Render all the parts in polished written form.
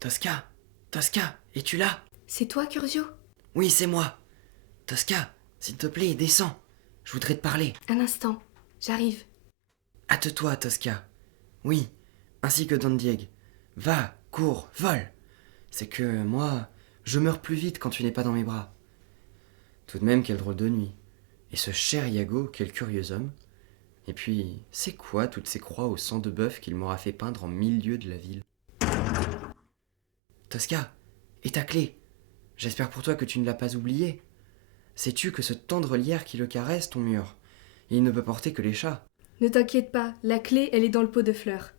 Tosca, Tosca, es-tu là? C'est toi, Curzio? Oui, c'est moi. Tosca, s'il te plaît, descends. Je voudrais te parler. Un instant, j'arrive. Hâte-toi, Tosca. Oui, ainsi que Don Diego. Va, cours, vole. C'est que moi, je meurs plus vite quand tu n'es pas dans mes bras. Tout de même, quelle drôle de nuit. Et ce cher Iago, quel curieux homme. Et puis, c'est quoi toutes ces croix au sang de bœuf qu'il m'aura fait peindre en milieu de la ville? Tosca, et ta clé? J'espère pour toi que tu ne l'as pas oubliée. Sais-tu que ce tendre lierre qui le caresse, ton mur, il ne peut porter que les chats? Ne t'inquiète pas, la clé, elle est dans le pot de fleurs.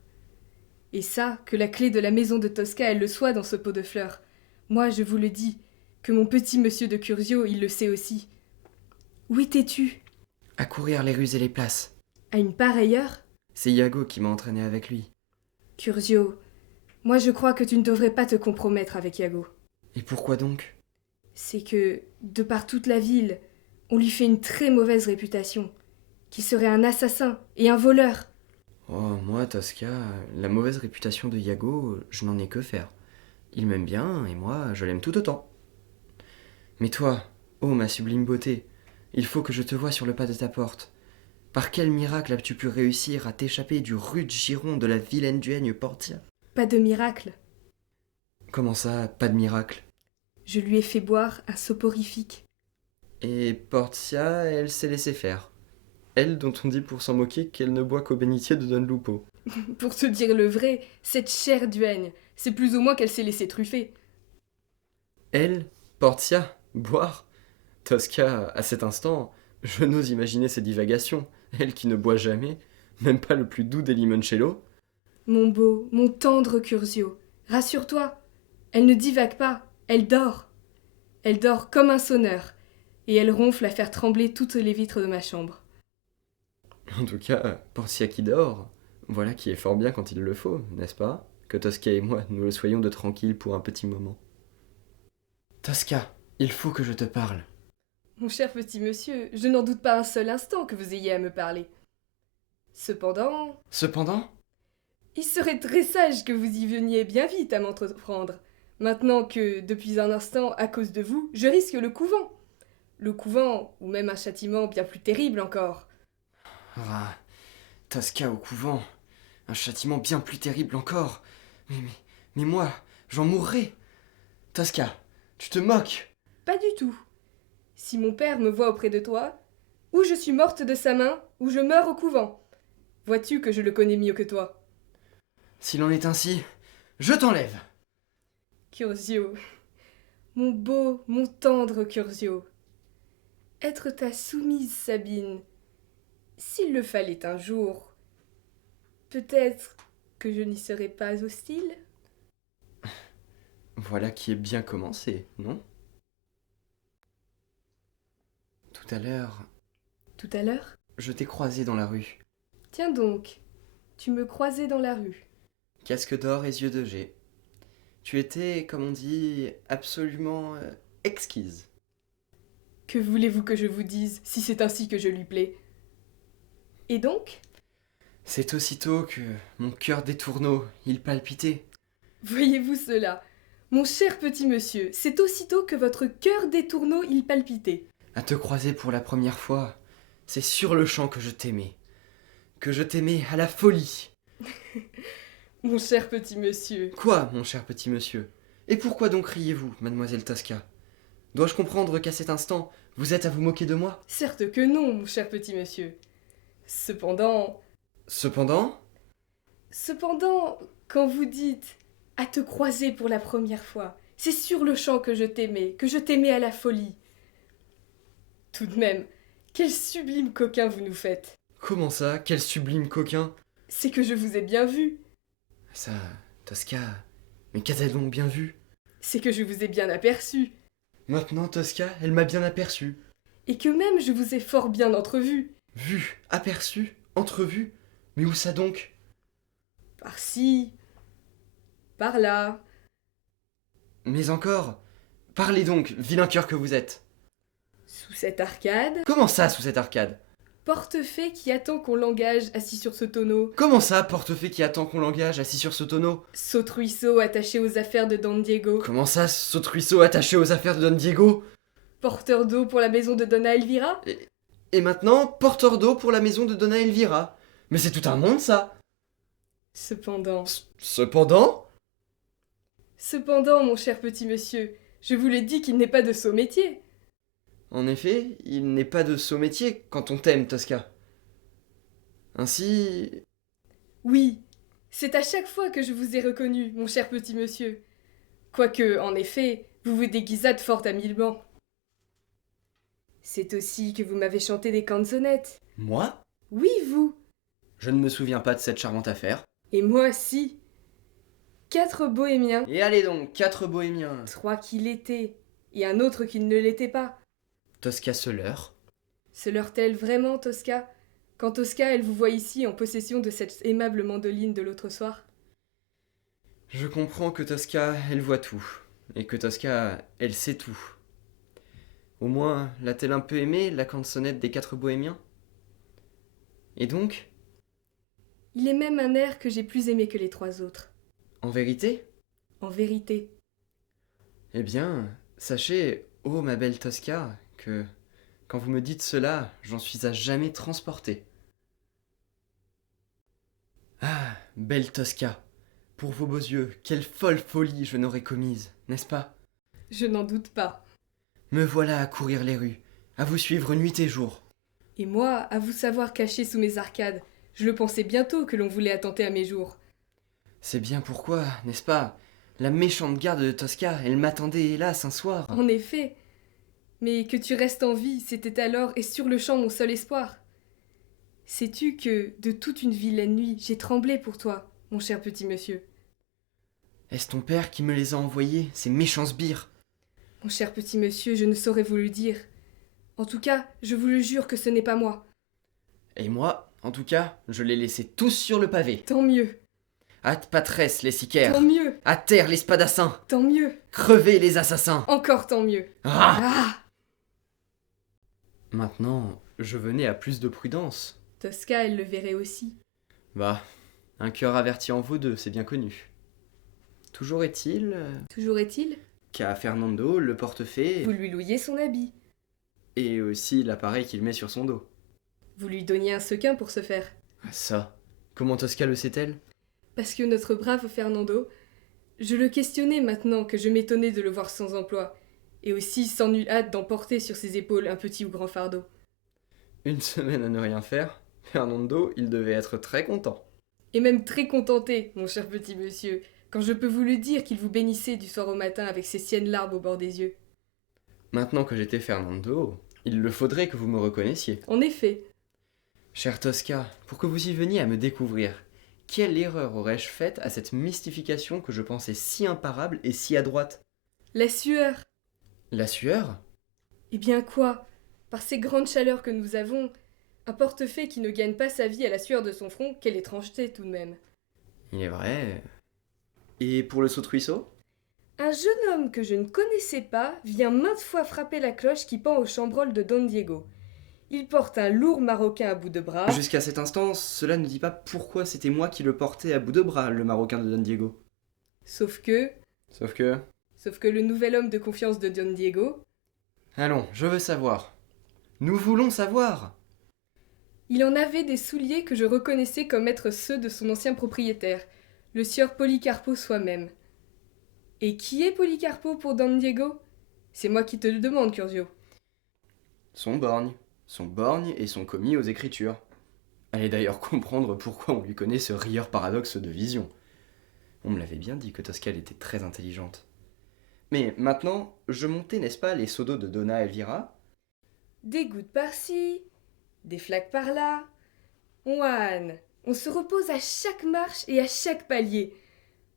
Et ça, que la clé de la maison de Tosca, elle le soit dans ce pot de fleurs. Moi, je vous le dis, que mon petit monsieur de Curzio, il le sait aussi. Où étais-tu? À courir les rues et les places. À une pareille heure? C'est Iago qui m'a entraîné avec lui. Curzio, moi je crois que tu ne devrais pas te compromettre avec Iago. Et pourquoi donc? C'est que, de par toute la ville, on lui fait une très mauvaise réputation. Qu'il serait un assassin et un voleur. Oh, moi, Tosca, la mauvaise réputation de Iago, je n'en ai que faire. Il m'aime bien, et moi, je l'aime tout autant. Mais toi, oh ma sublime beauté, il faut que je te voie sur le pas de ta porte. Par quel miracle as-tu pu réussir à t'échapper du rude giron de la vilaine duègne Portia? Pas de miracle. Comment ça, pas de miracle? Je lui ai fait boire un soporifique. Et Portia, elle s'est laissée faire. Elle dont on dit pour s'en moquer qu'elle ne boit qu'au bénitier de Don Lupo. Pour te dire le vrai, cette chère duègne, c'est plus ou moins qu'elle s'est laissée truffer. Elle, Portia, boire? Tosca, à cet instant, je n'ose imaginer ses divagations. Elle qui ne boit jamais, même pas le plus doux des limoncello. Mon beau, mon tendre Curzio, rassure-toi, elle ne divague pas, elle dort. Elle dort comme un sonneur, et elle ronfle à faire trembler toutes les vitres de ma chambre. En tout cas, Portia qui dort, voilà qui est fort bien quand il le faut, n'est-ce pas? Que Tosca et moi, nous le soyons de tranquilles pour un petit moment. Tosca, il faut que je te parle. Mon cher petit monsieur, je n'en doute pas un seul instant que vous ayez à me parler. Cependant, Il serait très sage que vous y veniez bien vite à m'entreprendre, maintenant que, depuis un instant, à cause de vous, je risque le couvent. Le couvent, ou même un châtiment bien plus terrible encore. ah, Tosca au couvent, un châtiment bien plus terrible encore. Mais moi, j'en mourrai. Tosca, tu te moques. Pas du tout. Si mon père me voit auprès de toi, ou je suis morte de sa main, ou je meurs au couvent. Vois-tu que je le connais mieux que toi. S'il en est ainsi, je t'enlève. Curzio, mon beau, mon tendre Curzio. Être ta soumise, Sabine. S'il le fallait un jour, peut-être que je n'y serais pas hostile. Voilà qui est bien commencé, non? Tout à l'heure, Tout à l'heure? je t'ai croisé dans la rue. Tiens donc, tu me croisais dans la rue. Casque d'or et yeux de jet. Tu étais, comme on dit, absolument exquise. Que voulez-vous que je vous dise, si c'est ainsi que je lui plais? Et donc? C'est aussitôt que mon cœur d'étourneau, il palpitait. Voyez-vous cela? Mon cher petit monsieur, c'est aussitôt que votre cœur d'étourneau il palpitait. À te croiser pour la première fois, c'est sur le champ que je t'aimais. Que je t'aimais à la folie. Mon cher petit monsieur. Quoi, mon cher petit monsieur? Et pourquoi donc riez-vous, mademoiselle Tosca? Dois-je comprendre qu'à cet instant, vous êtes à vous moquer de moi? Certes que non, mon cher petit monsieur. Cependant, Cependant, quand vous dites à te croiser pour la première fois, c'est sur le champ que je t'aimais à la folie. Tout de même, quel sublime coquin vous nous faites. comment ça, quel sublime coquin? C'est que je vous ai bien vu. Ça, Tosca, mais qu'a-t-elle donc bien vu? C'est que je vous ai bien aperçu. Maintenant, Tosca, elle m'a bien aperçu. Et que même je vous ai fort bien entrevu. Vu, aperçu, entrevu. Mais où ça donc? Par-ci, par-là. Mais encore, parlez donc, vilain cœur que vous êtes. Sous cette arcade, Comment ça, sous cette arcade? Portefeuille qui attend qu'on l'engage assis sur ce tonneau. Comment ça, portefeuille qui attend qu'on l'engage assis sur ce tonneau? Saute-ruisseau attaché aux affaires de Don Diego. Comment ça, saute-ruisseau attaché aux affaires de Don Diego? Porteur d'eau pour la maison de Donna Elvira. Et maintenant, porteur d'eau pour la maison de Donna Elvira. Mais c'est tout un monde, ça. Cependant, Cependant, mon cher petit monsieur, je vous l'ai dit qu'il n'est pas de sot métier. en effet, il n'est pas de sot métier quand on t'aime, Tosca. Ainsi, Oui, c'est à chaque fois que je vous ai reconnu, mon cher petit monsieur. Quoique, en effet, vous vous déguisâtes fort habilement. C'est aussi que vous m'avez chanté des canzonettes. moi, Oui, vous. je ne me souviens pas de cette charmante affaire. Et moi, si. 4 bohémiens, Et allez donc, 4 bohémiens. 3 qui l'étaient, et un autre qui ne l'était pas. Tosca se leurre. Se leurre-t-elle vraiment, Tosca, quand Tosca, elle vous voit ici en possession de cette aimable mandoline de l'autre soir? Je comprends que Tosca, elle voit tout. Et que Tosca, elle sait tout. Au moins, l'a-t-elle un peu aimé, la canzonette des 4 bohémiens? Et donc, Il est même un air que j'ai plus aimé que les 3 autres. en vérité? En vérité. Eh bien, sachez, ô ma belle Tosca, que quand vous me dites cela, j'en suis à jamais transporté. Ah, belle Tosca, pour vos beaux yeux, quelle folle folie je n'aurais commise, n'est-ce pas? Je n'en doute pas. Me voilà à courir les rues, à vous suivre nuit et jour. Et moi, à vous savoir caché sous mes arcades, je le pensais bientôt que l'on voulait attenter à mes jours. C'est bien pourquoi, n'est-ce pas? La méchante garde de Tosca, elle m'attendait hélas un soir. En effet. Mais que tu restes en vie, c'était alors et sur le champ mon seul espoir. Sais-tu que, de toute une vilaine nuit, j'ai tremblé pour toi, mon cher petit monsieur? Est-ce ton père qui me les a envoyés, ces méchants sbires? Mon cher petit monsieur, je ne saurais vous le dire. En tout cas, je vous le jure que ce n'est pas moi. Et moi, en tout cas, je les laissais tous sur le pavé. Tant mieux, Hâte patresse les sicaires. tant mieux, À terre les spadassins. tant mieux, Crevez les assassins. encore tant mieux. Ah Ah! Maintenant, je venais à plus de prudence. Tosca, elle le verrait aussi. Bah, un cœur averti en vaut deux, c'est bien connu. Toujours est-il Toujours est-il, qu'à Fernando, le portefeuille vous lui louiez son habit. et aussi l'appareil qu'il met sur son dos. Vous lui donniez un sequin pour ce faire. Ah ça, comment Tosca le sait-elle? Parce que notre brave Fernando, je le questionnais maintenant que je m'étonnais de le voir sans emploi, et aussi sans nulle hâte d'emporter sur ses épaules un petit ou grand fardeau. Une semaine à ne rien faire, Fernando, il devait être très content. Et même très contenté, mon cher petit monsieur, quand je peux vous le dire qu'il vous bénissait du soir au matin avec ses siennes larmes au bord des yeux. Maintenant que j'étais Fernando, il le faudrait que vous me reconnaissiez. En effet, Cher Tosca, pour que vous y veniez à me découvrir, quelle erreur aurais-je faite à cette mystification que je pensais si imparable et si adroite? la sueur. La sueur? Eh bien quoi? Par ces grandes chaleurs que nous avons, un portefeuille qui ne gagne pas sa vie à la sueur de son front, quelle étrangeté tout de même. Il est vrai. Et pour le saute-ruisseau? Un jeune homme que je ne connaissais pas vient maintes fois frapper la cloche qui pend au chambranle de Don Diego. Il porte un lourd maroquin à bout de bras. Jusqu'à cet instant, cela ne dit pas pourquoi c'était moi qui le portais à bout de bras, le Marocain de Don Diego. Sauf que Sauf que... le nouvel homme de confiance de Don Diego, Allons, je veux savoir. Nous voulons savoir. il en avait des souliers que je reconnaissais comme être ceux de son ancien propriétaire, le sieur Policarpo soi-même. Et qui est Policarpo pour Don Diego? C'est moi qui te le demande, Curzio. Son borgne et son commis aux écritures. Allez d'ailleurs comprendre pourquoi on lui connaît ce rieur paradoxe de vision. On me l'avait bien dit que Tosca était très intelligente. Mais maintenant, je montais, n'est-ce pas, les seaux d'eau de Donna Elvira? Des gouttes par-ci, des flaques par-là. Juan, on se repose à chaque marche et à chaque palier.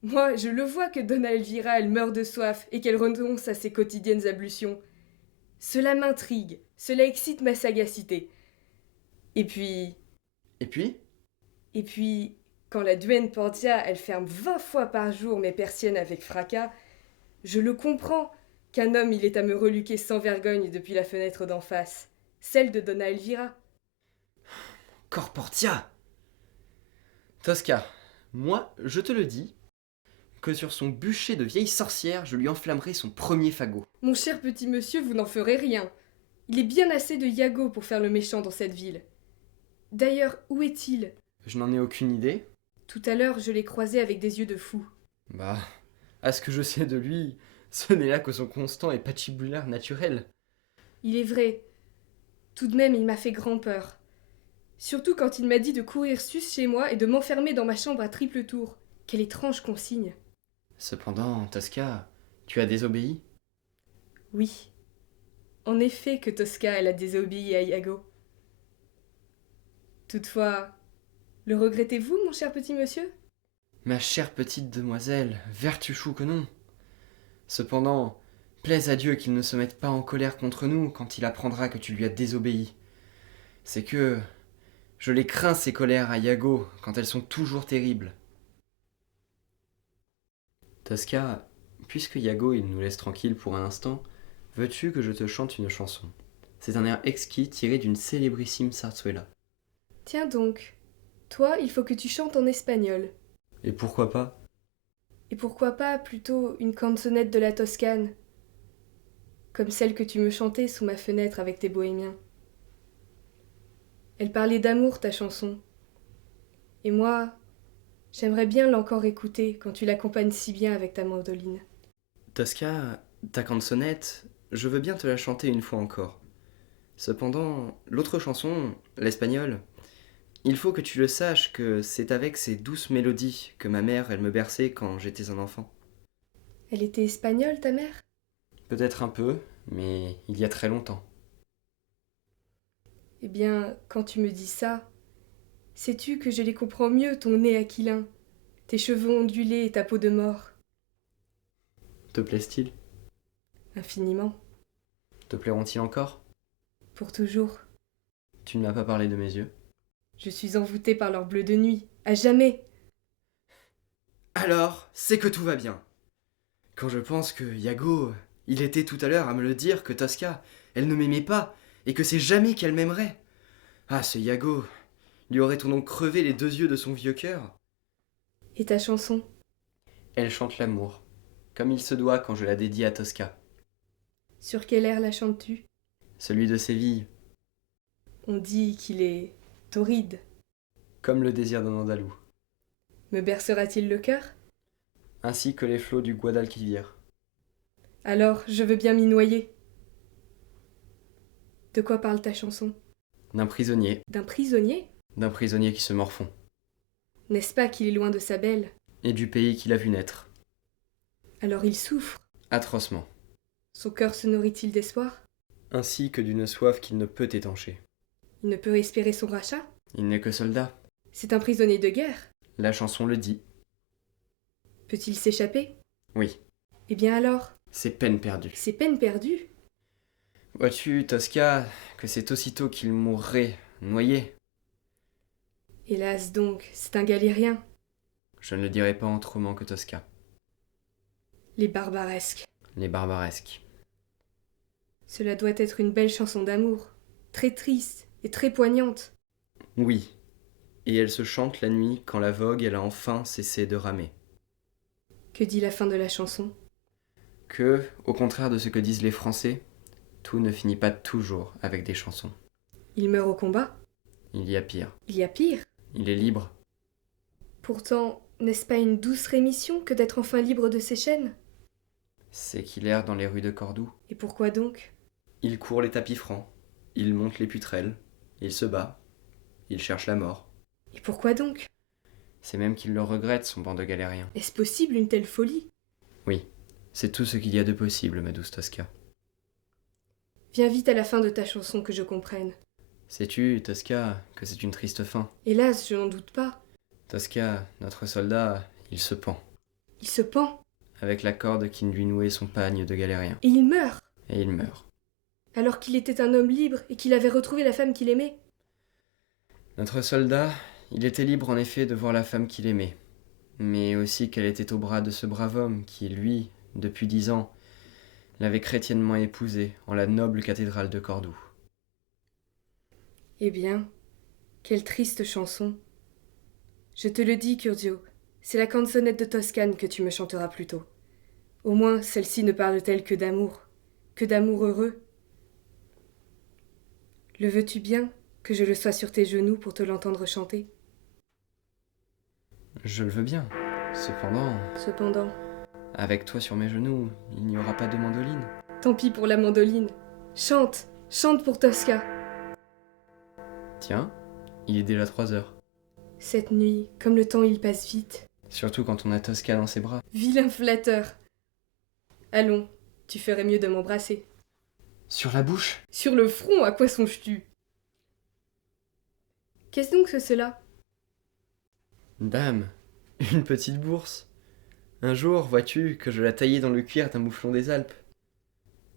Moi, je le vois que Donna Elvira, elle meurt de soif et qu'elle renonce à ses quotidiennes ablutions. Cela m'intrigue, cela excite ma sagacité. Et puis, Et puis quand la duègne Portia, elle ferme 20 fois par jour mes persiennes avec fracas, je le comprends qu'un homme, il est à me reluquer sans vergogne depuis la fenêtre d'en face, celle de Donna Elvira. Corportia! Tosca, moi, je te le dis, que sur son bûcher de vieille sorcière, je lui enflammerai son premier fagot. Mon cher petit monsieur, vous n'en ferez rien. Il est bien assez de Yago pour faire le méchant dans cette ville. D'ailleurs, où est-il? Je n'en ai aucune idée. Tout à l'heure, je l'ai croisé avec des yeux de fou. Bah, à ce que je sais de lui, ce n'est là que son constant et patibulaire naturel. Il est vrai. Tout de même, il m'a fait grand peur. Surtout quand il m'a dit de courir sus chez moi et de m'enfermer dans ma chambre à triple tour. Quelle étrange consigne. Cependant, Tosca, tu as désobéi? Oui. En effet que Tosca, elle a désobéi à Iago. Toutefois, le regrettez-vous, mon cher petit monsieur? Ma chère petite demoiselle, vertuchou que non. Cependant, plaise à Dieu qu'il ne se mette pas en colère contre nous quand il apprendra que tu lui as désobéi. C'est que je les crains ces colères à Iago quand elles sont toujours terribles. Tosca, puisque Iago il nous laisse tranquille pour un instant, veux-tu que je te chante une chanson? C'est un air exquis tiré d'une célébrissime zarzuela. Tiens donc. Toi, il faut que tu chantes en espagnol. Et pourquoi pas? Et pourquoi pas plutôt une canzonette de la Toscane, comme celle que tu me chantais sous ma fenêtre avec tes bohémiens. Elle parlait d'amour, ta chanson. Et moi, j'aimerais bien l'encore écouter quand tu l'accompagnes si bien avec ta mandoline. Tosca, ta canzonette, je veux bien te la chanter une fois encore. Cependant, l'autre chanson, l'espagnol, il faut que tu le saches que c'est avec ces douces mélodies que ma mère, elle me berçait quand j'étais un enfant. Elle était espagnole, ta mère? Peut-être un peu, mais il y a très longtemps. Eh bien, quand tu me dis ça, sais-tu que je les comprends mieux, ton nez aquilin, tes cheveux ondulés et ta peau de mort? Te plaisent-ils? Infiniment. Te plairont-ils encore? Pour toujours. Tu ne m'as pas parlé de mes yeux. Je suis envoûtée par leur bleu de nuit. À jamais. Alors, c'est que tout va bien. Quand je pense que Yago, il était tout à l'heure à me le dire que Tosca, elle ne m'aimait pas, et que c'est jamais qu'elle m'aimerait. Ah, ce Yago, lui aurait-on donc crevé les deux yeux de son vieux cœur? Et ta chanson? Elle chante l'amour, comme il se doit quand je la dédie à Tosca. Sur quel air la chantes-tu? Celui de Séville, On dit qu'il est torride. comme le désir d'un Andalou, Me bercera-t-il le cœur? ainsi que les flots du Guadalquivir. Alors, je veux bien m'y noyer. De quoi parle ta chanson? D'un prisonnier D'un prisonnier qui se morfond, N'est-ce pas qu'il est loin de sa belle? et du pays qu'il a vu naître, Alors il souffre. atrocement, Son cœur se nourrit-il d'espoir? ainsi que d'une soif qu'il ne peut étancher. Il ne peut espérer son rachat? Il n'est que soldat, C'est un prisonnier de guerre. la chanson le dit. Peut-il s'échapper? Oui, Eh bien alors, c'est peine perdue. c'est peine perdue. Vois-tu, Tosca, que c'est aussitôt qu'il mourrait, noyé? Hélas donc, c'est un galérien. Je ne le dirai pas autrement que Tosca. Les barbaresques. Les barbaresques. Cela doit être une belle chanson d'amour. Très triste et très poignante. Oui, et elle se chante la nuit quand la vogue elle a enfin cessé de ramer. Que dit la fin de la chanson? Que, au contraire de ce que disent les Français, tout ne finit pas toujours avec des chansons. Il meurt au combat? Il y a pire. Il y a pire. Il est libre. Pourtant, n'est-ce pas une douce rémission que d'être enfin libre de ses chaînes? C'est qu'il erre dans les rues de Cordoue. Et pourquoi donc? Il court les tapis francs. Il monte les putrelles. Il se bat. Il cherche la mort. Et pourquoi donc? C'est même qu'il le regrette, son banc de galériens. Est-ce possible une telle folie? Oui, c'est tout ce qu'il y a de possible, ma douce Tosca. Viens vite à la fin de ta chanson que je comprenne. Sais-tu, Tosca, que c'est une triste fin? Hélas, je n'en doute pas. Tosca, notre soldat, il se pend, Il se pend. avec la corde qui lui nouait son pagne de galérien. Et il meurt. Et il meurt. Alors qu'il était un homme libre et qu'il avait retrouvé la femme qu'il aimait. Notre soldat, il était libre en effet de voir la femme qu'il aimait, mais aussi qu'elle était au bras de ce brave homme qui, lui, depuis 10 ans, l'avait chrétiennement épousée en la noble cathédrale de Cordoue. Eh bien, Quelle triste chanson. Je te le dis, Curzio, c'est la canzonette de Toscane que tu me chanteras plus tôt. Au moins, celle-ci ne parle-t-elle que d'amour heureux. Le veux-tu bien, que je le sois sur tes genoux pour te l'entendre chanter? Je le veux bien. Cependant, Avec toi sur mes genoux, il n'y aura pas de mandoline. tant pis pour la mandoline. Chante, chante pour Tosca. Tiens, il est déjà 3 heures. Cette nuit, comme le temps il passe vite. Surtout quand on a Tosca dans ses bras. Vilain flatteur. Allons, tu ferais mieux de m'embrasser. Sur la bouche? Sur le front, à quoi songes-tu? Qu'est-ce donc que cela? Dame, une petite bourse. Un jour, vois-tu, que je la taillais dans le cuir d'un mouflon des Alpes.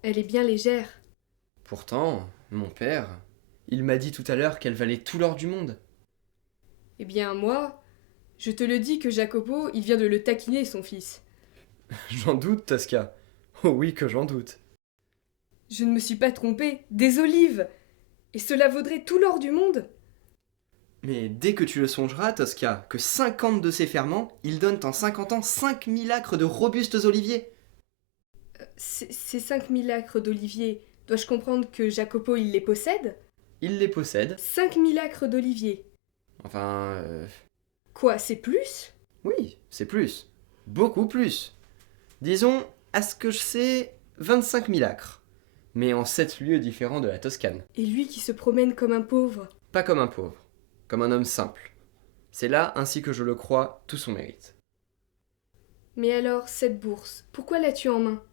Elle est bien légère. Pourtant, mon père, il m'a dit tout à l'heure qu'elle valait tout l'or du monde. Eh bien, moi, je te le dis que Jacopo, il vient de le taquiner, son fils. J'en doute, Tosca. Oh oui que j'en doute. Je ne me suis pas trompée, des olives! Et cela vaudrait tout l'or du monde? Mais dès que tu le songeras, Tosca, que 50 de ces ferments, ils donnent en 50 ans 5000 acres de robustes oliviers. Ces 5000 acres d'oliviers, dois-je comprendre que Jacopo, il les possède? Il les possède. 5000 acres d'oliviers. Enfin, Quoi, c'est plus? oui, c'est plus. Beaucoup plus. Disons, à ce que je sais, 25 000 acres. Mais en 7 lieux différents de la Toscane. Et lui qui se promène comme un pauvre. Pas comme un pauvre, comme un homme simple. C'est là, ainsi que je le crois, tout son mérite. Mais alors, cette bourse, pourquoi l'as-tu en main?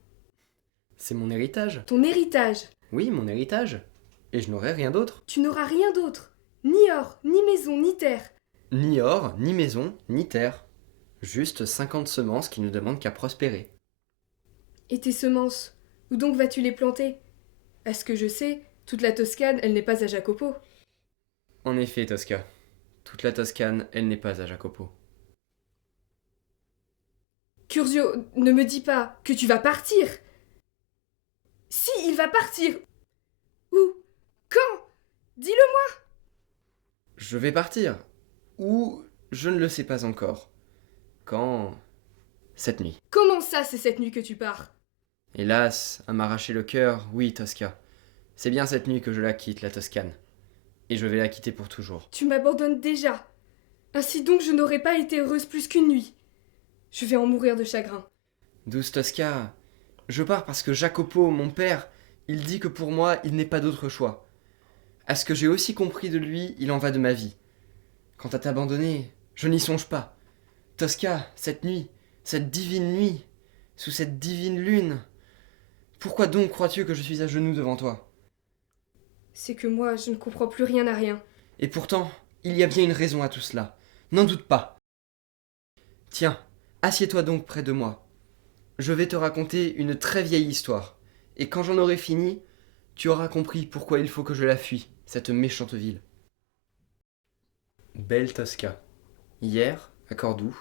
C'est mon héritage. Ton héritage! Oui, mon héritage. Et je n'aurai rien d'autre. Tu n'auras rien d'autre. Ni or, ni maison, ni terre. Ni or, ni maison, ni terre. Juste 50 semences qui ne demandent qu'à prospérer. Et tes semences, où donc vas-tu les planter? À ce que je sais, toute la Toscane, elle n'est pas à Jacopo. En effet, Tosca. Toute la Toscane, elle n'est pas à Jacopo. Curzio, ne me dis pas que tu vas partir. Si, il va partir. Où? Quand? Dis-le-moi. Je vais partir. Ou je ne le sais pas encore. Quand? Cette nuit. Comment ça, c'est cette nuit que tu pars? Hélas, à m'arracher le cœur, oui, Tosca. C'est bien cette nuit que je la quitte, la Toscane. Et je vais la quitter pour toujours. Tu m'abandonnes déjà. Ainsi donc, je n'aurais pas été heureuse plus qu'une nuit. Je vais en mourir de chagrin. Douce Tosca, je pars parce que Jacopo, mon père, il dit que pour moi, il n'est pas d'autre choix. À ce que j'ai aussi compris de lui, il en va de ma vie. Quant à t'abandonner, je n'y songe pas. Tosca, cette nuit, cette divine nuit, sous cette divine lune, pourquoi donc crois-tu que je suis à genoux devant toi? C'est que moi, je ne comprends plus rien à rien. Et pourtant, il y a bien une raison à tout cela. N'en doute pas. Tiens, assieds-toi donc près de moi. Je vais te raconter une très vieille histoire. Et quand j'en aurai fini, tu auras compris pourquoi il faut que je la fuie, cette méchante ville. Belle Tosca. Hier, à Cordoue,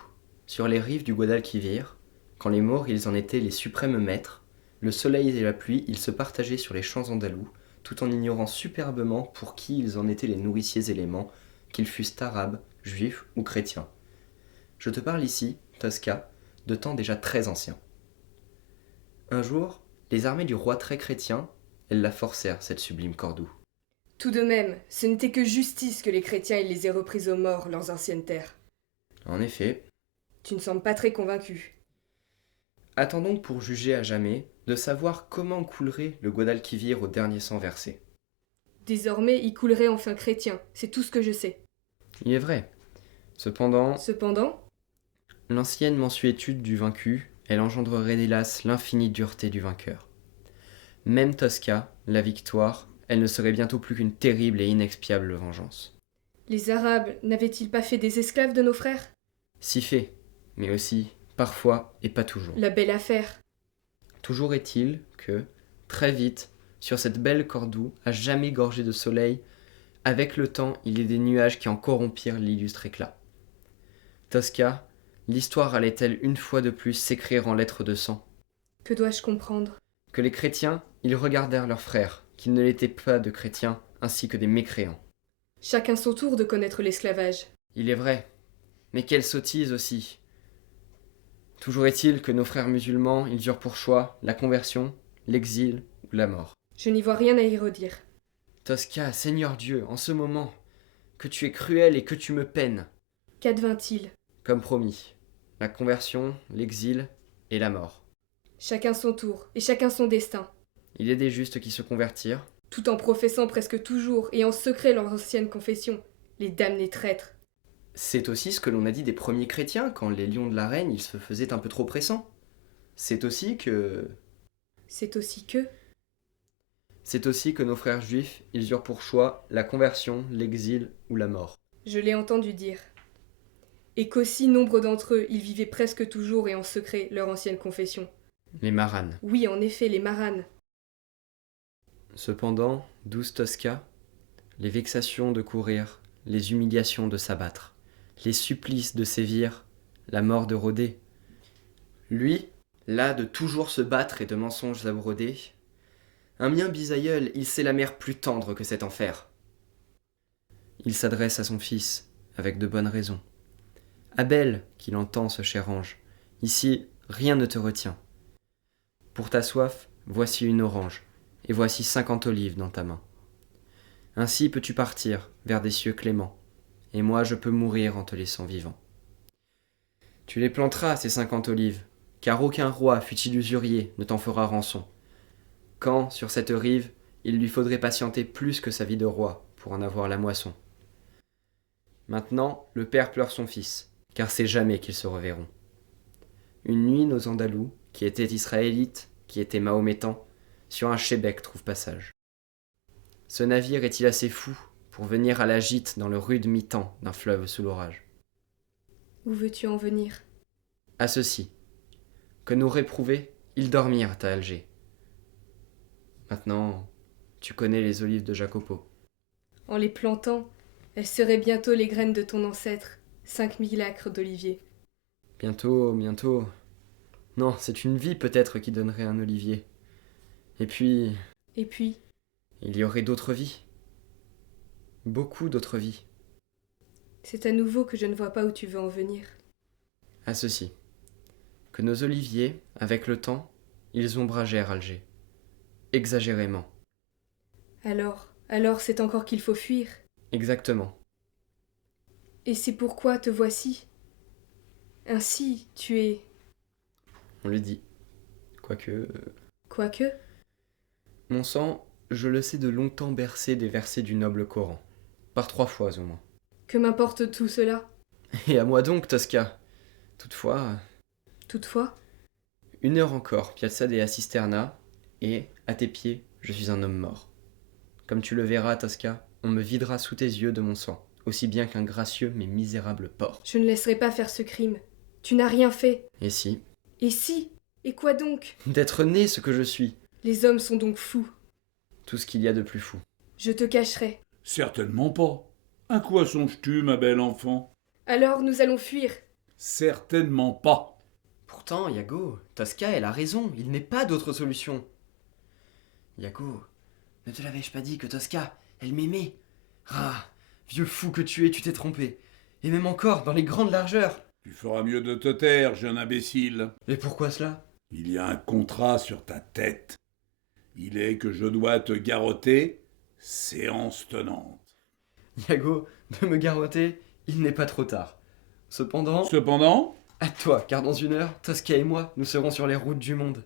sur les rives du Guadalquivir, quand les morts ils en étaient les suprêmes maîtres, le soleil et la pluie ils se partageaient sur les champs andalous, tout en ignorant superbement pour qui ils en étaient les nourriciers éléments, qu'ils fussent arabes, juifs ou chrétiens. Je te parle ici, Tosca, de temps déjà très anciens. Un jour, les armées du roi très chrétien, elles la forcèrent, cette sublime Cordoue. Tout de même, ce n'était que justice que les chrétiens ils les aient repris aux morts, leurs anciennes terres. En effet, Tu ne sembles pas très convaincu. attends donc pour juger à jamais de savoir comment coulerait le Guadalquivir au dernier sang versé. Désormais, il coulerait enfin chrétien, c'est tout ce que je sais. Il est vrai. Cependant, Cependant, l'ancienne mansuétude du vaincu, elle engendrerait hélas l'infinie dureté du vainqueur. Même Tosca, la victoire, elle ne serait bientôt plus qu'une terrible et inexpiable vengeance. les Arabes n'avaient-ils pas fait des esclaves de nos frères? Si fait, mais aussi, parfois et pas toujours. La belle affaire. Toujours est-il que, très vite, sur cette belle Cordoue, à jamais gorgée de soleil, avec le temps, il y a des nuages qui en corrompirent l'illustre éclat. Tosca, l'histoire allait-elle une fois de plus s'écrire en lettres de sang? Que dois-je comprendre? Que les chrétiens, ils regardèrent leurs frères, qu'ils ne l'étaient pas de chrétiens, ainsi que des mécréants. Chacun son tour de connaître l'esclavage. Il est vrai. Mais quelle sottise aussi. Toujours est-il que nos frères musulmans, ils eurent pour choix la conversion, l'exil ou la mort. Je n'y vois rien à y redire. Tosca, Seigneur Dieu, en ce moment, que tu es cruel et que tu me peines. Qu'advint-il? Comme promis, la conversion, l'exil et la mort. Chacun son tour, et chacun son destin. Il est des justes qui se convertirent, Tout en professant presque toujours et en secret leur ancienne confession. Les damnés traîtres. c'est aussi ce que l'on a dit des premiers chrétiens quand les lions de la reine, ils se faisaient un peu trop pressants. C'est aussi que C'est aussi que, nos frères juifs, ils eurent pour choix la conversion, l'exil ou la mort. je l'ai entendu dire, et qu'aussi nombre d'entre eux, ils vivaient presque toujours et en secret leur ancienne confession. Les maranes. Oui, en effet, les maranes. Cependant, douce Tosca, les vexations de courir, les humiliations de s'abattre, les supplices de sévir, la mort de rôder. Lui, là de toujours se battre et de mensonges à broder, un mien bisaïeul, il sait la mer plus tendre que cet enfer. Il s'adresse à son fils, avec de bonnes raisons. Abel, qu'il entend ce cher ange, ici rien ne te retient. Pour ta soif, voici une orange, et voici 50 olives dans ta main. Ainsi peux-tu partir vers des cieux cléments, et moi je peux mourir en te laissant vivant. Tu les planteras, ces 50 olives, car aucun roi, fût-il usurier, ne t'en fera rançon. Quand, sur cette rive, il lui faudrait patienter plus que sa vie de roi pour en avoir la moisson. Maintenant, le père pleure son fils, car c'est jamais qu'ils se reverront. Une nuit, nos Andalous, qui étaient israélites, qui étaient mahométans, sur un chébec trouvent passage. Ce navire est-il assez fou pour venir à la gîte dans le rude mi-temps d'un fleuve sous l'orage? Où veux-tu en venir? À ceci, que nous réprouvés, ils dormirent à Alger. Maintenant, tu connais les olives de Jacopo. En les plantant, elles seraient bientôt les graines de ton ancêtre, 5000 acres d'oliviers. Bientôt, bientôt. Non, c'est une vie peut-être qui donnerait un olivier. Et puis, il y aurait d'autres vies. Beaucoup d'autres vies. C'est à nouveau que je ne vois pas où tu veux en venir. À ceci, que nos oliviers, avec le temps, ils ombragèrent Alger. Exagérément. Alors c'est encore qu'il faut fuir. Exactement. Et c'est pourquoi te voici. Ainsi, tu es... On le dit. Quoique... Quoique, Mon sang, je le sais de longtemps bercé des versets du noble Coran. Par 3 fois au moins. que m'importe tout cela? Et à moi donc, Tosca. Toutefois, Toutefois, 1 heure encore, Piazza della Cisterna, et, à tes pieds, je suis un homme mort. Comme tu le verras, Tosca, on me videra sous tes yeux de mon sang, aussi bien qu'un gracieux mais misérable porc. je ne laisserai pas faire ce crime. Tu n'as rien fait. Et si, Et si? Et quoi donc? d'être né ce que je suis, Les hommes sont donc fous. tout ce qu'il y a de plus fou. Je te cacherai. Certainement pas. À quoi songes-tu, ma belle enfant? Alors nous allons fuir. Certainement pas. Pourtant, Iago, Tosca, elle a raison, il n'est pas d'autre solution. Iago, ne te l'avais-je pas dit que Tosca, elle m'aimait? Ah, vieux fou que tu es, tu t'es trompé. Et même encore, dans les grandes largeurs. Tu feras mieux de te taire, jeune imbécile. Et pourquoi cela? Il y a un contrat sur ta tête. Il est que je dois te garrotter, séance tenante. Iago, de me garrotter, il n'est pas trop tard. Cependant, À toi, car dans 1 heure, Tosca et moi, nous serons sur les routes du monde.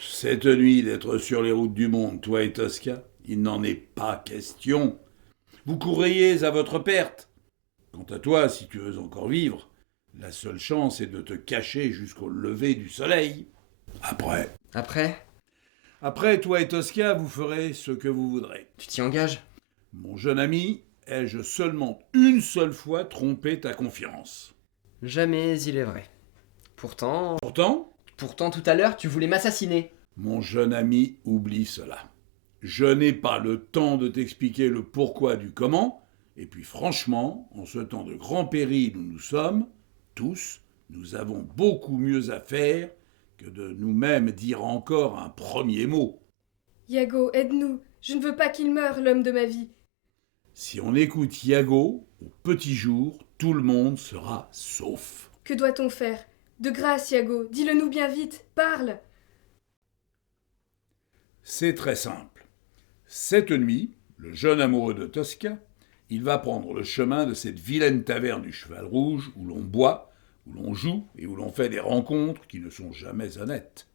cette nuit d'être sur les routes du monde, toi et Tosca, il n'en est pas question. Vous courriez à votre perte. Quant à toi, si tu veux encore vivre, la seule chance est de te cacher jusqu'au lever du soleil. Après, toi et Tosca, vous ferez ce que vous voudrez. Tu t'y engages? Mon jeune ami, ai-je seulement une seule fois trompé ta confiance? Jamais il est vrai. Pourtant Pourtant, tout à l'heure, tu voulais m'assassiner. mon jeune ami, oublie cela. Je n'ai pas le temps de t'expliquer le pourquoi du comment, et puis franchement, en ce temps de grand péril où nous sommes, tous, nous avons beaucoup mieux à faire que de nous-mêmes dire encore un premier mot. Iago, aide-nous. Je ne veux pas qu'il meure, l'homme de ma vie. Si on écoute Iago, au petit jour, tout le monde sera sauf. Que doit-on faire? De grâce, Iago, dis-le-nous bien vite, parle. C'est très simple. Cette nuit, le jeune amoureux de Tosca, il va prendre le chemin de cette vilaine taverne du Cheval Rouge où l'on boit, où l'on joue et où l'on fait des rencontres qui ne sont jamais honnêtes.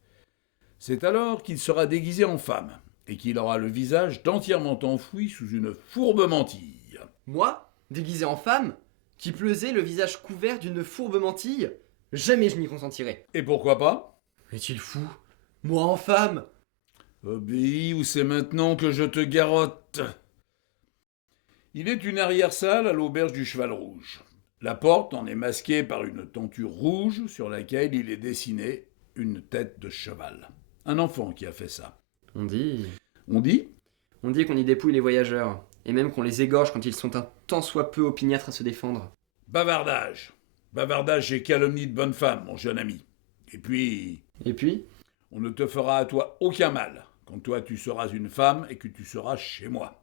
C'est alors qu'il sera déguisé en femme et qu'il aura le visage entièrement enfoui sous une fourbe mantille. Moi, déguisé en femme, qui plaisait le visage couvert d'une fourbe mantille, jamais je n'y consentirai. Et pourquoi pas? Est-il fou? Moi en femme? Obéis ou c'est maintenant que je te garrotte. Il est une arrière-salle à l'auberge du Cheval Rouge. La porte en est masquée par une tenture rouge sur laquelle il est dessiné une tête de cheval. Un enfant qui a fait ça. On dit On dit qu'on y dépouille les voyageurs, et même qu'on les égorge quand ils sont un tant soit peu opiniâtres à se défendre. bavardage. Bavardage et calomnie de bonne femme, mon jeune ami. Et puis, Et puis, on ne te fera à toi aucun mal quand toi tu seras une femme et que tu seras chez moi.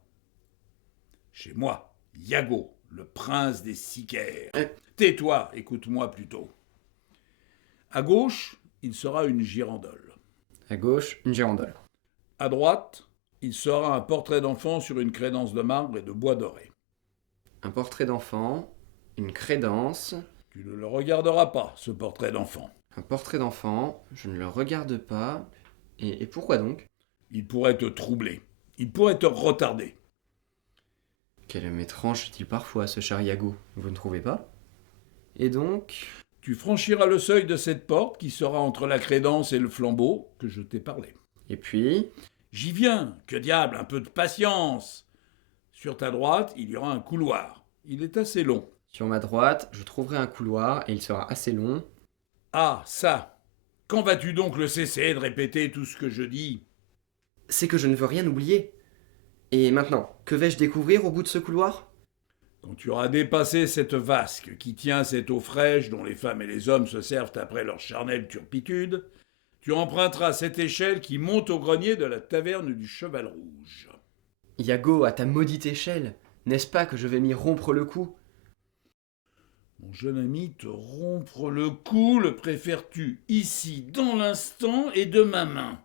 Chez moi, Iago, le prince des Sicaires. Tais-toi, écoute-moi plutôt. À gauche, il sera une girandole. à gauche, une girandole. À droite, il sera un portrait d'enfant sur une crédence de marbre et de bois doré. Un portrait d'enfant, une crédence. Tu ne le regarderas pas, ce portrait d'enfant. Un portrait d'enfant, je ne le regarde pas. Et pourquoi donc? Il pourrait te troubler. Il pourrait te retarder. Quel homme étrange est-il parfois, ce cher Iago, vous ne trouvez pas? Et donc... Tu franchiras le seuil de cette porte qui sera entre la crédence et le flambeau que je t'ai parlé. Et puis... J'y viens, que diable, un peu de patience. Sur ta droite, il y aura un couloir. Il est assez long. Sur ma droite, je trouverai un couloir et il sera assez long. Ah, ça. Quand vas-tu donc le cesser de répéter tout ce que je dis? C'est que je ne veux rien oublier. Et maintenant, que vais-je découvrir au bout de ce couloir? Quand tu auras dépassé cette vasque qui tient cette eau fraîche dont les femmes et les hommes se servent après leur charnelle turpitude, tu emprunteras cette échelle qui monte au grenier de la taverne du Cheval Rouge. Iago, à ta maudite échelle, n'est-ce pas que je vais m'y rompre le cou? Mon jeune ami, te rompre le cou le préfères-tu ici, dans l'instant et de ma main?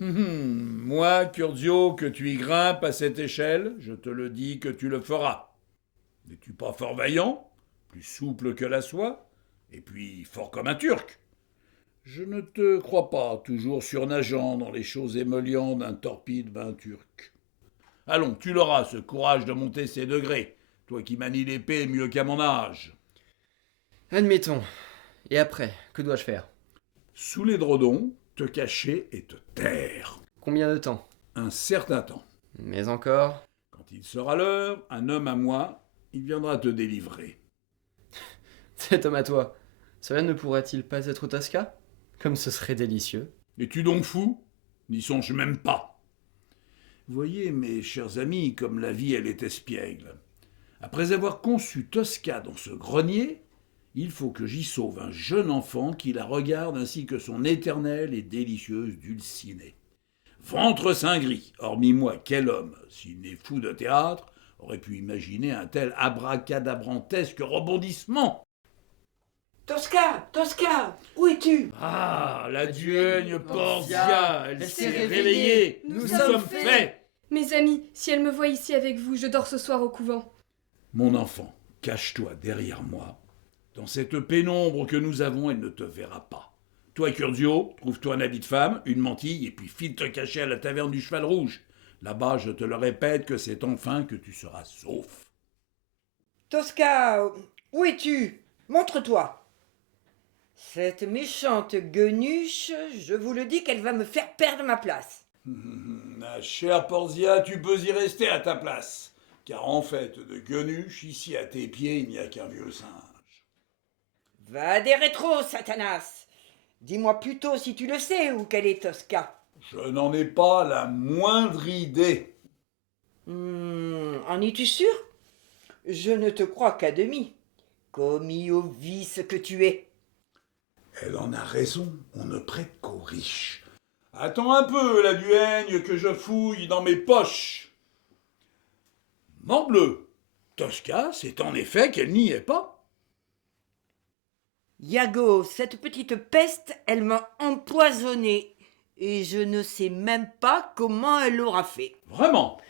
Moi, Curzio, que tu y grimpes à cette échelle, je te le dis que tu le feras. N'es-tu pas fort vaillant, plus souple que la soie, et puis fort comme un Turc? Je ne te crois pas toujours surnageant dans les choses émollientes d'un torpide bain turc. Allons, tu l'auras, ce courage de monter ces degrés, toi qui manies l'épée mieux qu'à mon âge. Admettons. Et après, que dois-je faire? Sous l'édredon, te cacher et te taire. Combien de temps? Un certain temps. Mais encore... Quand il sera l'heure, un homme à moi, il viendra te délivrer. Cet homme à toi, cela ne pourrait-il pas être Tosca? Comme ce serait délicieux. Es-tu donc fou? N'y songe même pas. Voyez, mes chers amis, comme la vie elle est espiègle. Après avoir conçu Tosca dans ce grenier, il faut que j'y sauve un jeune enfant qui la regarde ainsi que son éternelle et délicieuse Dulcinée. Ventre saint gris, hormis moi, quel homme, s'il n'est fou de théâtre, aurait pu imaginer un tel abracadabrantesque rebondissement? Tosca, Tosca, où es-tu? Ah, la duègne Portia, Portia, elle s'est réveillée. Nous sommes faits. Mes amis, si elle me voit ici avec vous, je dors ce soir au couvent. Mon enfant, cache-toi derrière moi. Dans cette pénombre que nous avons, elle ne te verra pas. Toi, Curzio, trouve-toi un habit de femme, une mantille, et puis file te cacher à la taverne du Cheval Rouge. Là-bas, je te le répète, que c'est enfin que tu seras sauf. Tosca, où es-tu? Montre-toi. Cette méchante guenuche, je vous le dis qu'elle va me faire perdre ma place. Ma chère Portia, tu peux y rester à ta place. Car en fait, de guenuche, ici à tes pieds, il n'y a qu'un vieux singe. Va des rétros, Satanas. Dis-moi plutôt si tu le sais où qu'elle est, Tosca. Je n'en ai pas la moindre idée. En es-tu sûr? Je ne te crois qu'à demi. Commis au vice que tu es. Elle en a raison, on ne prête qu'aux riches. Attends un peu, la duègne, que je fouille dans mes poches. Morbleu, Tosca, c'est en effet qu'elle n'y est pas. Iago, cette petite peste, elle m'a empoisonné. Et je ne sais même pas comment elle l'aura fait. Vraiment.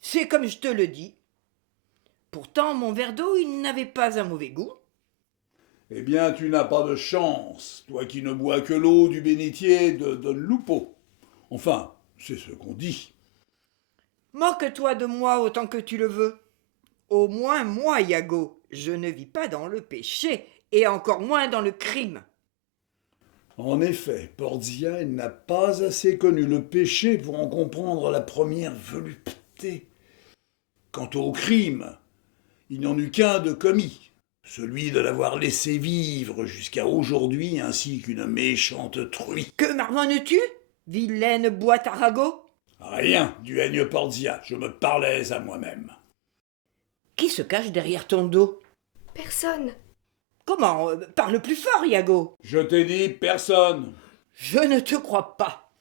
C'est comme je te le dis. Pourtant, mon verre d'eau, il n'avait pas un mauvais goût. Eh bien, tu n'as pas de chance, toi qui ne bois que l'eau du bénitier de Don Lupo. Enfin, c'est ce qu'on dit. Moque-toi de moi autant que tu le veux. Au moins, moi, Iago, je ne vis pas dans le péché, et encore moins dans le crime. En effet, Portia, elle n'a pas assez connu le péché pour en comprendre la première volupté. Quant au crime, il n'y en eut qu'un de commis, celui de l'avoir laissé vivre jusqu'à aujourd'hui ainsi qu'une méchante truie. Que marmonnes-tu, vilaine boîte à ragots? Rien, duègne Portia, je me parlais à moi-même. Qui se cache derrière ton dos? Personne. Comment? Parle plus fort, Iago. Je t'ai dit personne. Je ne te crois pas.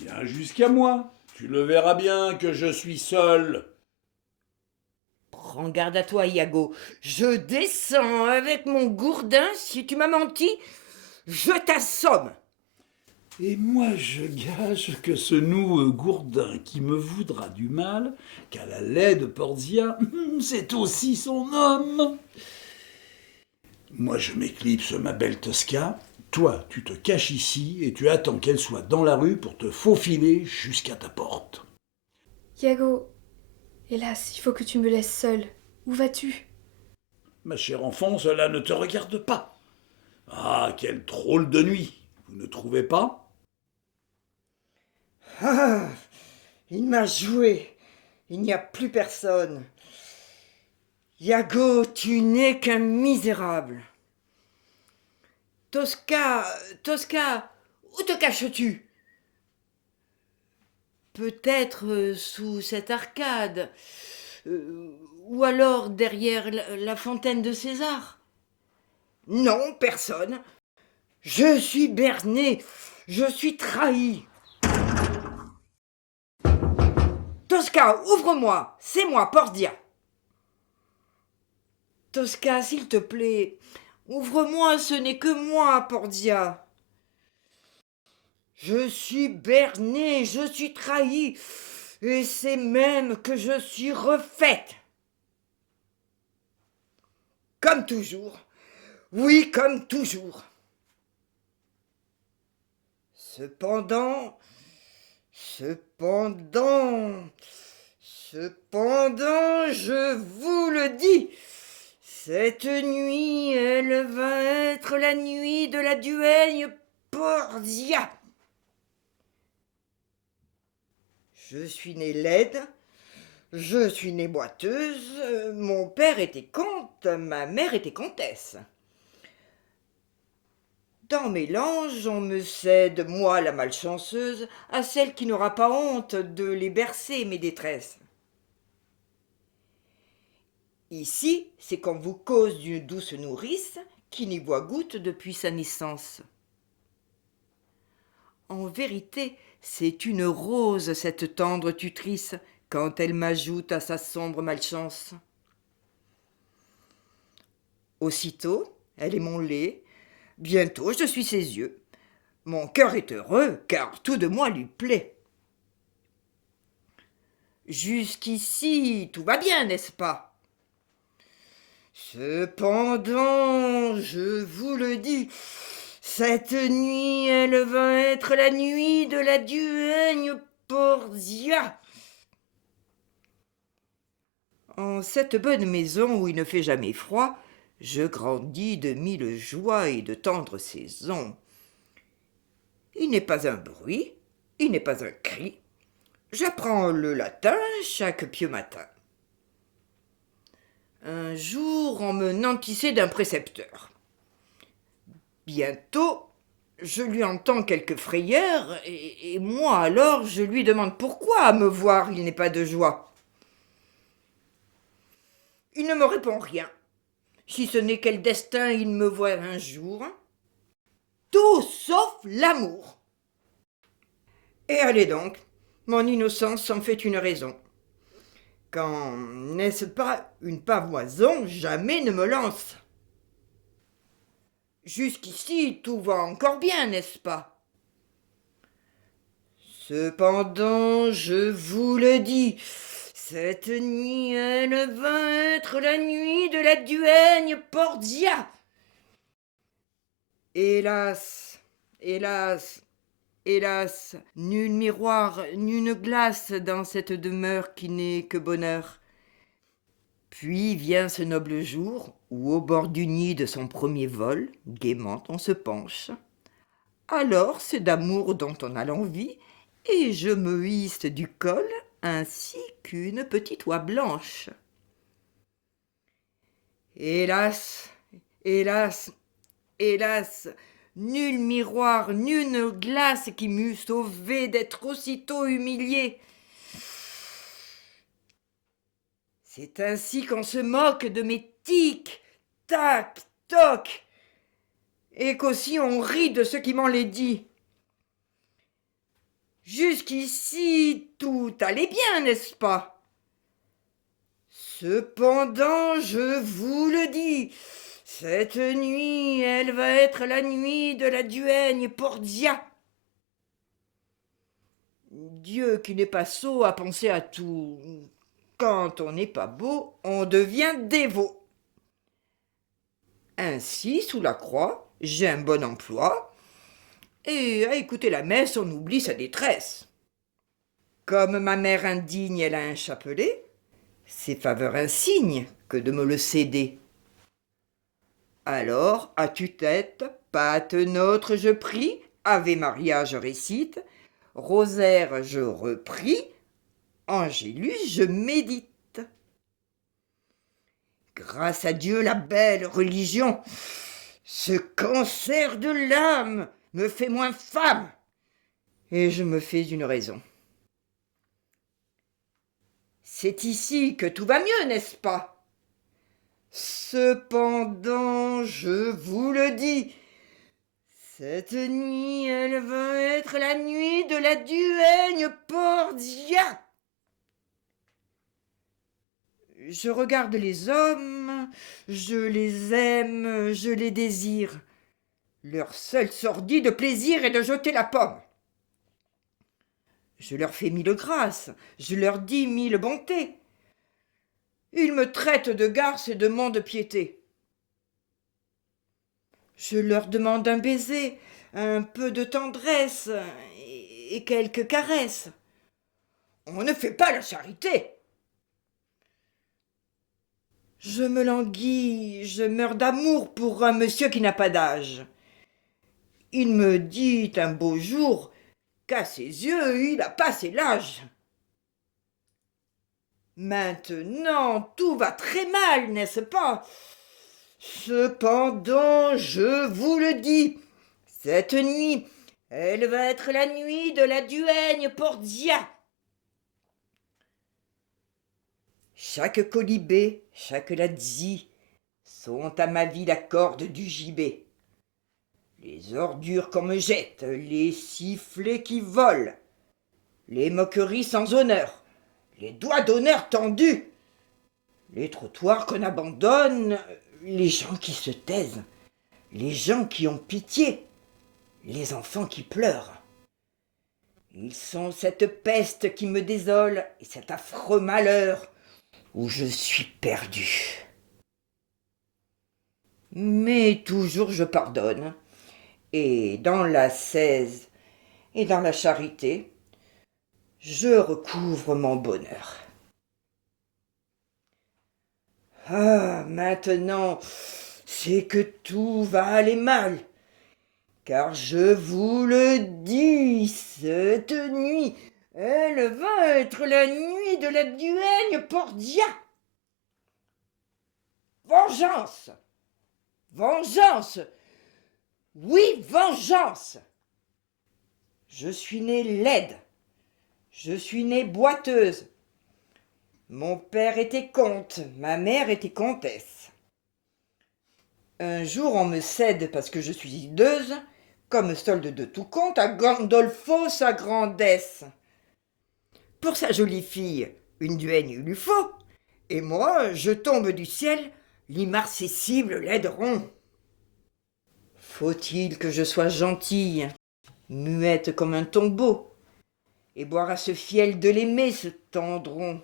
Viens jusqu'à moi, tu le verras bien que je suis seul. Prends garde à toi, Iago. Je descends avec mon gourdin. Si tu m'as menti, je t'assomme. Et moi je gage que ce nous gourdin qui me voudra du mal, qu'à la laide Portia, c'est aussi son homme. Moi je m'éclipse, ma belle Tosca. Toi, tu te caches ici et tu attends qu'elle soit dans la rue pour te faufiler jusqu'à ta porte. Iago, hélas, il faut que tu me laisses seule. Où vas-tu? Ma chère enfant, cela ne te regarde pas. Ah, quelle drôle de nuit, vous ne trouvez pas ? Ah, il m'a joué. Il n'y a plus personne. Iago, tu n'es qu'un misérable. Tosca, où te caches-tu? Peut-être sous cette arcade, ou alors derrière la fontaine de César. Non, personne. Je suis berné, je suis trahi. Tosca, ouvre-moi, c'est moi, Portia. Tosca, s'il te plaît, ouvre-moi, ce n'est que moi, Portia. Je suis berné, je suis trahi, et c'est même que je suis refaite. Comme toujours, oui, comme toujours. Cependant, je vous le dis, cette nuit, elle va être la nuit de la duègne Portia. Je suis née laide, je suis née boiteuse, mon père était comte, ma mère était comtesse. Dans mes langes, on me cède, moi la malchanceuse, à celle qui n'aura pas honte de les bercer, mes détresses. Ici, c'est qu'on vous cause d'une douce nourrice qui n'y voit goutte depuis sa naissance. En vérité, c'est une rose, cette tendre tutrice, quand elle m'ajoute à sa sombre malchance. Aussitôt, elle est mon lait, bientôt je suis ses yeux. Mon cœur est heureux, car tout de moi lui plaît. Jusqu'ici, tout va bien, n'est-ce pas? Cependant, je vous le dis, cette nuit, elle va être la nuit de la duègne Portia. En cette bonne maison où il ne fait jamais froid, je grandis de mille joies et de tendres saisons. Il n'est pas un bruit, il n'est pas un cri. J'apprends le latin chaque pieux matin. Un jour, on me nantissait d'un précepteur. Bientôt, je lui entends quelques frayeurs, et moi alors, je lui demande pourquoi à me voir il n'est pas de joie. Il ne me répond rien, si ce n'est quel destin il me voit un jour. Tout sauf l'amour. Et allez donc, mon innocence en fait une raison. quand, n'est-ce pas, une pavoison jamais ne me lance. Jusqu'ici, tout va encore bien, n'est-ce pas? Cependant, je vous le dis, cette nuit, elle va être la nuit de la duègne Portia. Hélas, hélas, hélas, nul miroir, nulle glace dans cette demeure qui n'est que bonheur. Puis vient ce noble jour où, au bord du nid de son premier vol, gaiement on se penche. Alors c'est d'amour dont on a l'envie, et je me hisse du col ainsi qu'une petite oie blanche. Hélas, hélas, hélas, nul miroir, nulle glace qui m'eût sauvé d'être aussitôt humilié. C'est ainsi qu'on se moque de mes tic, tac, toc, et qu'aussi on rit de ceux qui m'en les dit. Jusqu'ici, tout allait bien, n'est-ce pas? Cependant, je vous le dis, cette nuit, elle va être la nuit de la duègne Portia. Dieu qui n'est pas sot a pensé à tout. Quand on n'est pas beau, on devient dévot. Ainsi, sous la croix, j'ai un bon emploi, et à écouter la messe, on oublie sa détresse. Comme ma mère indigne, elle a un chapelet, c'est faveur insigne que de me le céder. Alors, à tue-tête, Pâte Notre je prie, Ave Maria je récite, Rosaire je reprie, Angélus je médite. Grâce à Dieu, la belle religion, ce cancer de l'âme me fait moins femme, et je me fais une raison. C'est ici que tout va mieux, n'est-ce pas? Cependant, je vous le dis, cette nuit, elle va être la nuit de la duègne Portia. Je regarde les hommes, je les aime, je les désire. Leur seul sordide plaisir est de jeter la pomme. Je leur fais mille grâces, je leur dis mille bontés. Ils me traitent de garce et de mont-de-piété. Je leur demande un baiser, un peu de tendresse et quelques caresses. On ne fait pas la charité. Je me languis, je meurs d'amour pour un monsieur qui n'a pas d'âge. Il me dit un beau jour qu'à ses yeux, il a passé l'âge. Maintenant, tout va très mal, n'est-ce pas? Cependant, je vous le dis, cette nuit, elle va être la nuit de la duègne Portia. Chaque colibé, chaque ladzi sont à ma vie la corde du gibet. Les ordures qu'on me jette, les sifflets qui volent, les moqueries sans honneur, les doigts d'honneur tendus, les trottoirs qu'on abandonne, les gens qui se taisent, les gens qui ont pitié, les enfants qui pleurent. Ils sont cette peste qui me désole et cet affreux malheur où je suis perdu. Mais toujours je pardonne, et dans l'ascèse et dans la charité, je recouvre mon bonheur. Ah, maintenant, c'est que tout va aller mal, car je vous le dis, cette nuit, elle va être la nuit de la duègne Portia. Vengeance! Vengeance! Oui, vengeance! Je suis née laide, je suis née boiteuse. Mon père était comte, ma mère était comtesse. Un jour, on me cède parce que je suis hideuse, comme solde de tout compte, à Gandolfo sa grandesse. Pour sa jolie fille, Une duègne il lui faut, et moi, je tombe du ciel, l'immarcessible l'aideront. Faut-il que je sois gentille, muette comme un tombeau, et boire à ce fiel de l'aimer, ce tendron.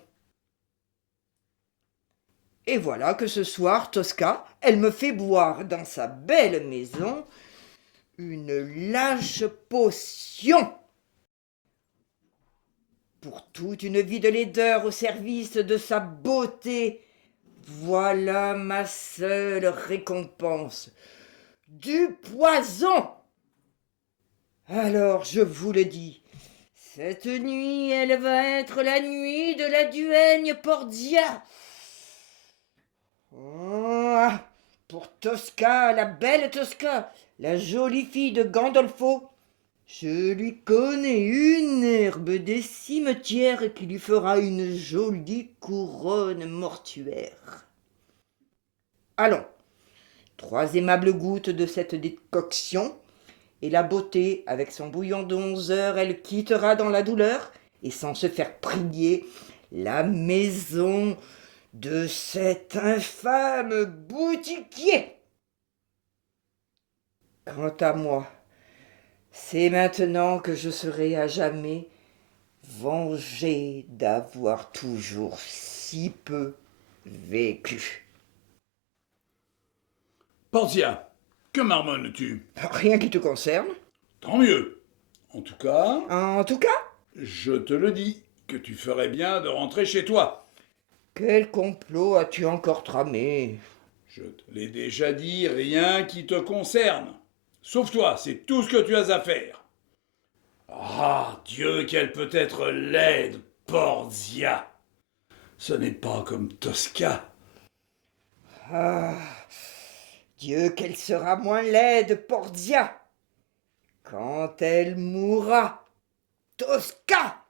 Et voilà que ce soir, Tosca, elle me fait boire dans sa belle maison une lâche potion. Pour toute une vie de laideur au service de sa beauté, voilà ma seule récompense. Du poison. Alors, je vous le dis, cette nuit, elle va être la nuit de la duègne Portia. Ah, pour Tosca, la belle Tosca, la jolie fille de Gandolfo, je lui connais une herbe des cimetières qui lui fera une jolie couronne mortuaire. Allons, 3 aimables gouttes de cette décoction, et la beauté, avec son bouillon de 11 heures, elle quittera dans la douleur, et sans se faire prier, la maison de cet infâme boutiquier. Quant à moi, c'est maintenant que je serai à jamais vengé d'avoir toujours si peu vécu. Portia, que marmonnes-tu? Rien qui te concerne. Tant mieux. En tout cas, Je te le dis, que tu ferais bien de rentrer chez toi. quel complot as-tu encore tramé? Je te l'ai déjà dit, rien qui te concerne. Sauf toi, c'est tout ce que tu as à faire. Ah, Dieu, qu'elle peut être laide, Portia. Ce n'est pas comme Tosca. Ah, Dieu, qu'elle sera moins laide, Portia, quand elle mourra. Tosca!